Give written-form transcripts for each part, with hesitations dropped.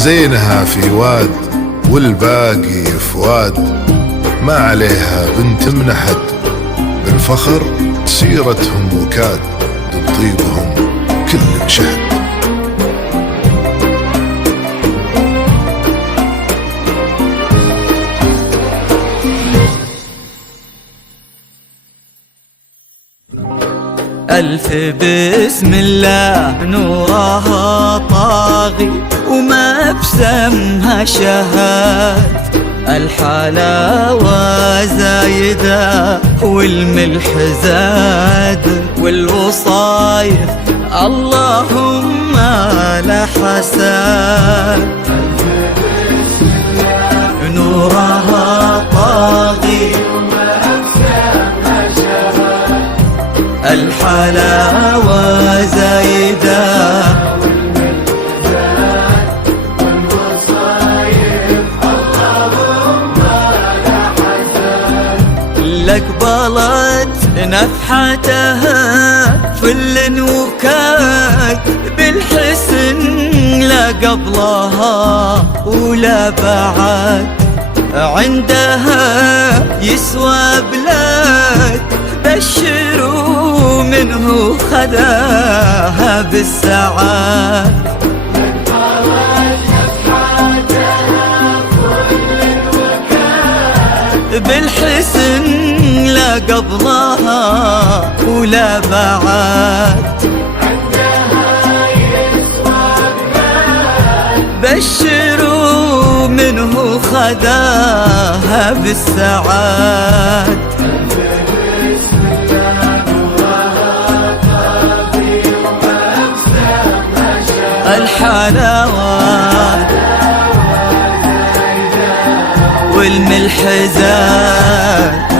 زينها في واد والباقي فؤاد، ما عليها بنت من أحد، بالفخر سيرتهم وكاد، بطيبهم كل شهد. ألف بسم الله نورها طاغي وما بسمها شهاد، الحلاوة زايدة والملح زاد والوصايف اللهم لا حساد. نورها طاغي الحلاوة زايدة لك بلت نفحتها فل وكاد، بالحسن لا قبلها ولا بعد، عندها يسوى بلاد، بشروا منه خذاها بالسعاد. بالحسن لا قبلها ولا بعد، بشروا منه خذاها بالسعاد. الحلاوة والملح زاد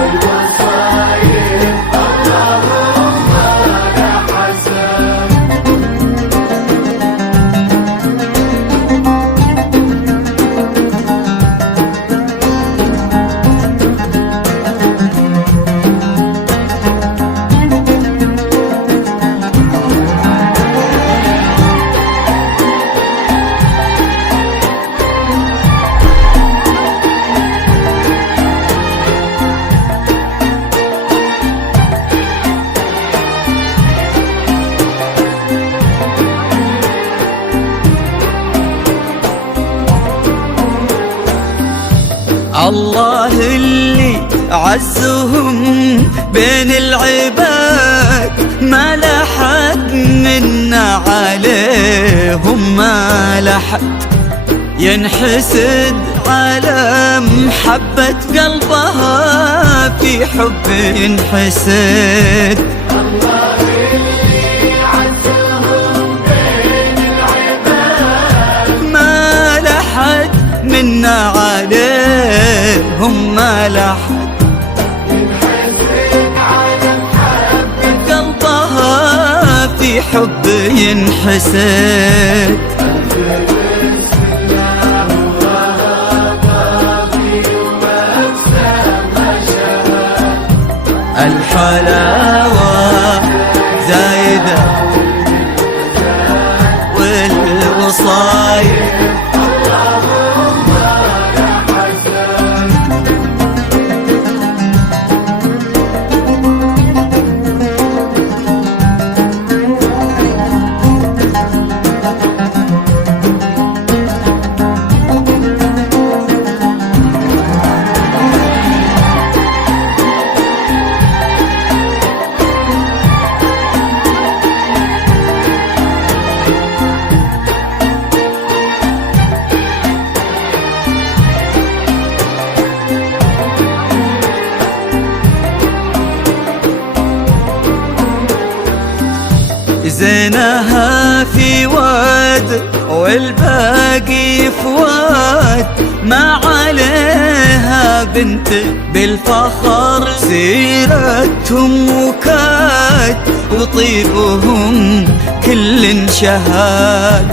الله اللي عزهم بين العباد، ما لحد منا عليهم ما لحد، ينحسد على محبة قلبها في حب ينحسد. الله اللي عزهم بين العباد، ما لحد منا عليهم ما لحد، ينحسد على محبة قلبها في حب ينحسد. الحلاوة زايدة والوصايف زينها في واد والباقي فؤاد، ما عليها بنت بالفخر سيرتهم وكاد، وطيبهم كل شهاد.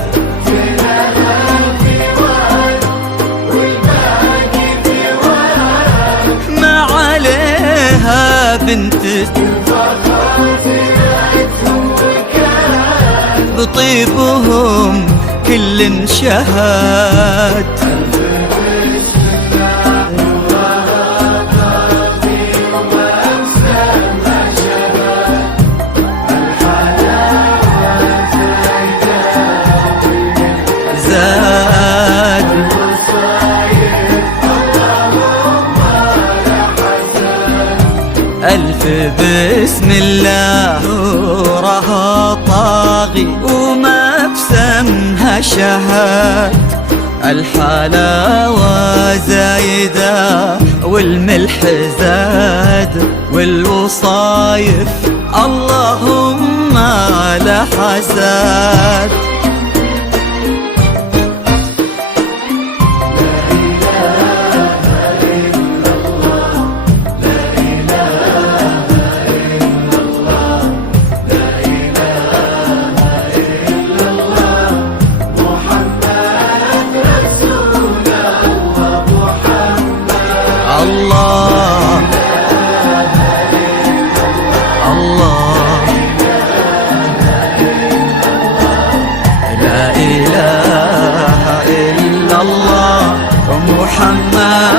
ما عليها بنت بطيبهم كل انشهد. زاد ألف بسم الله نورها طاغي وما بسمها شهد. الحلاوة زايدة والملح زاد والوصايف اللهم لا حسد. الله الله لا إله إلا الله محمد